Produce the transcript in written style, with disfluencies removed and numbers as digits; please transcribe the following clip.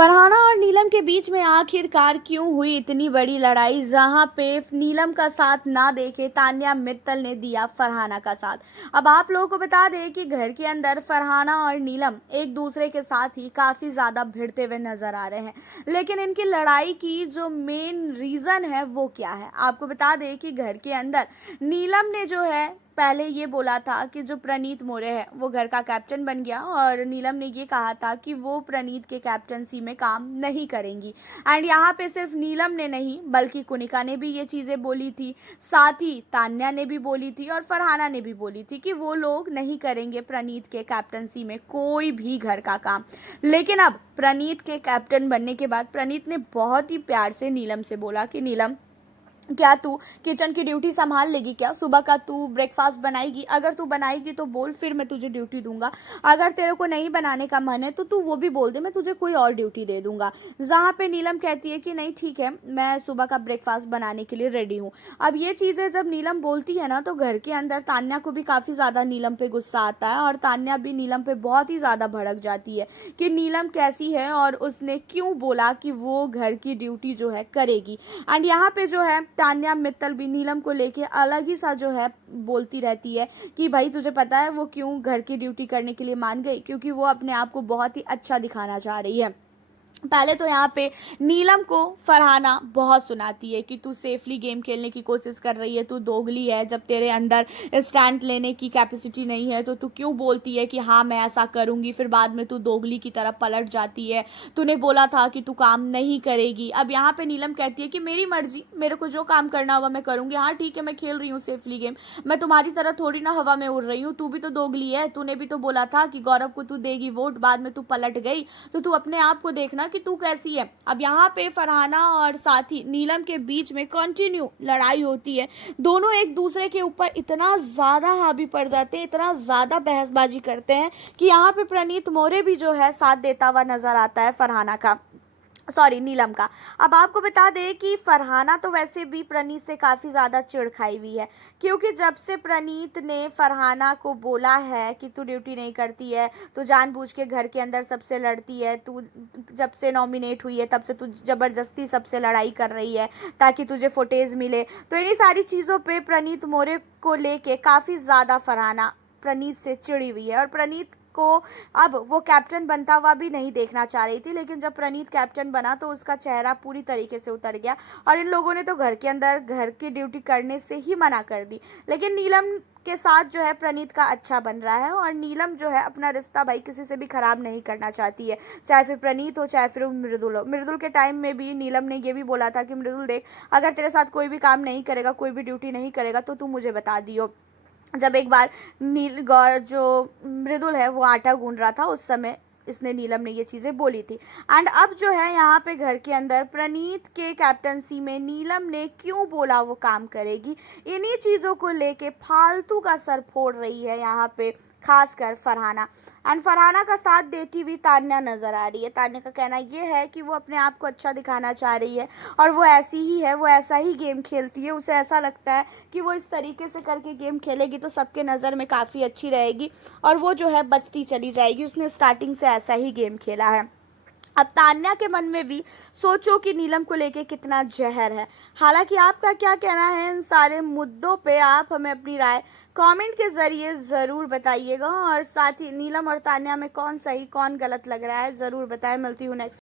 फरहाना और नीलम के बीच में आखिरकार क्यों हुई इतनी बड़ी लड़ाई, जहां पे नीलम का साथ ना देके तान्या मित्तल ने दिया फरहाना का साथ। अब आप लोगों को बता दें कि घर के अंदर फरहाना और नीलम एक दूसरे के साथ ही काफ़ी ज़्यादा भिड़ते हुए नजर आ रहे हैं, लेकिन इनकी लड़ाई की जो मेन रीज़न है वो क्या है। आपको बता दें कि घर के अंदर नीलम ने जो है पहले ये बोला था कि जो प्रणीत मोरे है वो घर का कैप्टन बन गया, और नीलम ने ये कहा था कि वो प्रणीत के कैप्टनसी में काम नहीं करेंगी। एंड यहाँ पे सिर्फ नीलम ने नहीं बल्कि कुनिका ने भी ये चीज़ें बोली थी, साथ ही तान्या ने भी बोली थी और फरहाना ने भी बोली थी कि वो लोग नहीं करेंगे प्रणीत के कैप्टनसी में कोई भी घर का काम। लेकिन अब प्रणीत के कैप्टन बनने के बाद प्रणीत ने बहुत ही प्यार से नीलम से बोला कि नीलम, क्या तू किचन की ड्यूटी संभाल लेगी? क्या सुबह का तू ब्रेकफास्ट बनाएगी? अगर तू बनाएगी तो बोल, फिर मैं तुझे ड्यूटी दूंगा। अगर तेरे को नहीं बनाने का मन है तो तू वो भी बोल दे, मैं तुझे कोई और ड्यूटी दे दूंगा। जहाँ पे नीलम कहती है कि नहीं ठीक है, मैं सुबह का ब्रेकफास्ट बनाने के लिए रेडी हूँ। अब ये चीज़ें जब नीलम बोलती है ना, तो घर के अंदर तान्या को भी काफ़ी ज़्यादा नीलम पे गुस्सा आता है, और तान्या भी नीलम पे बहुत ही ज़्यादा भड़क जाती है कि नीलम कैसी है और उसने क्यों बोला कि वो घर की ड्यूटी जो है करेगी। एंड यहाँ पे जो है तान्या मित्तल भी नीलम को लेके अलग ही सा जो है बोलती रहती है कि भाई तुझे पता है वो क्यों घर की ड्यूटी करने के लिए मान गई, क्योंकि वो अपने आप को बहुत ही अच्छा दिखाना चाह रही है। पहले तो यहाँ पे नीलम को फरहाना बहुत सुनाती है कि तू सेफली गेम खेलने की कोशिश कर रही है, तू दोगली है, जब तेरे अंदर स्टैंड लेने की कैपेसिटी नहीं है तो तू क्यों बोलती है कि हाँ मैं ऐसा करूँगी, फिर बाद में तू दोगली की तरफ पलट जाती है। तूने बोला था कि तू काम नहीं करेगी। अब यहाँ पे नीलम कहती है कि मेरी मर्जी, मेरे को जो काम करना होगा मैं करूँगी। हाँ ठीक है, मैं खेल रही हूँ सेफली गेम, मैं तुम्हारी तरह थोड़ी ना हवा में उड़ रही हूँ, तू भी तो दोगली है। तूने भी तो बोला था कि गौरव को तू देगी वोट, बाद में तू पलट गई, तो तू अपने आप को देखना कि तू कैसी है। अब यहाँ पे फरहाना और साथ ही नीलम के बीच में कंटिन्यू लड़ाई होती है। दोनों एक दूसरे के ऊपर इतना ज़्यादा हावी पड़ जाते हैं, इतना ज़्यादा बहसबाजी करते हैं कि यहाँ पे प्रणीत मोरे भी जो है साथ देता हुआ नजर आता है फरहाना का, सॉरी नीलम का। अब आपको बता दें कि फरहाना तो वैसे भी प्रणीत से काफ़ी ज़्यादा चिढ़ खाई हुई है, क्योंकि जब से प्रणीत ने फरहाना को बोला है कि तू ड्यूटी नहीं करती है, तू जानबूझ के घर के अंदर सबसे लड़ती है, तू जब से नॉमिनेट हुई है तब से तू ज़बरदस्ती सबसे लड़ाई कर रही है ताकि तुझे फुटेज मिले, तो इन्हीं सारी चीज़ों पर प्रणीत मोरे को लेके काफ़ी ज़्यादा फरहाना प्रणीत से चिड़ी हुई है। और प्रणीत को अब वो कैप्टन बनता हुआ भी नहीं देखना चाह रही थी, लेकिन जब प्रणीत कैप्टन बना तो उसका चेहरा पूरी तरीके से उतर गया, और इन लोगों ने तो घर के अंदर घर की ड्यूटी करने से ही मना कर दी। लेकिन नीलम के साथ जो है प्रणीत का अच्छा बन रहा है, और नीलम जो है अपना रिश्ता भाई किसी से भी खराब नहीं करना चाहती है, चाहे फिर प्रणीत हो चाहे फिर मृदुल हो। मृदुल के टाइम में भी नीलम ने ये भी बोला था कि मृदुल देख, अगर तेरे साथ कोई भी काम नहीं करेगा, कोई भी ड्यूटी नहीं करेगा तो तू मुझे बता दियो। जब एक बार नील गौर जो मृदुल है वो आटा गूंद रहा था, उस समय इसने नीलम ने ये चीज़ें बोली थी। एंड अब जो है यहाँ पे घर के अंदर प्रणीत के कैप्टनसी में नीलम ने क्यों बोला वो काम करेगी, इन्हीं चीज़ों को लेके फालतू का सर फोड़ रही है यहाँ पे खासकर फरहाना। एंड फरहाना का साथ देती हुई तान्या नज़र आ रही है। तान्या का कहना ये है कि वो अपने आप को अच्छा दिखाना चाह रही है, और वो ऐसी ही है, वो ऐसा ही गेम खेलती है। उसे ऐसा लगता है कि वो इस तरीके से करके गेम खेलेगी तो सबके नज़र में काफ़ी अच्छी रहेगी, और वो जो है बचती चली जाएगी। उसने स्टार्टिंग से ऐसा ही गेम खेला है। अब तान्या के मन में भी सोचो कि नीलम को लेके कितना जहर है। हालांकि आपका क्या कहना है इन सारे मुद्दों पे, आप हमें अपनी राय कमेंट के ज़रिए ज़रूर बताइएगा, और साथ ही नीलम और तान्या में कौन सही कौन गलत लग रहा है ज़रूर बताएं। मिलती हूँ नेक्स्ट